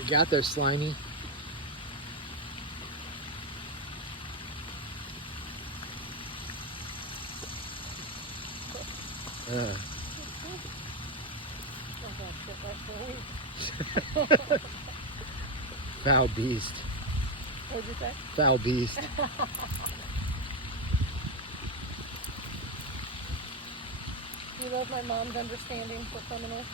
You got there, Slimy. Foul beast. What'd you say? Foul beast. You love my mom's understanding for criminals?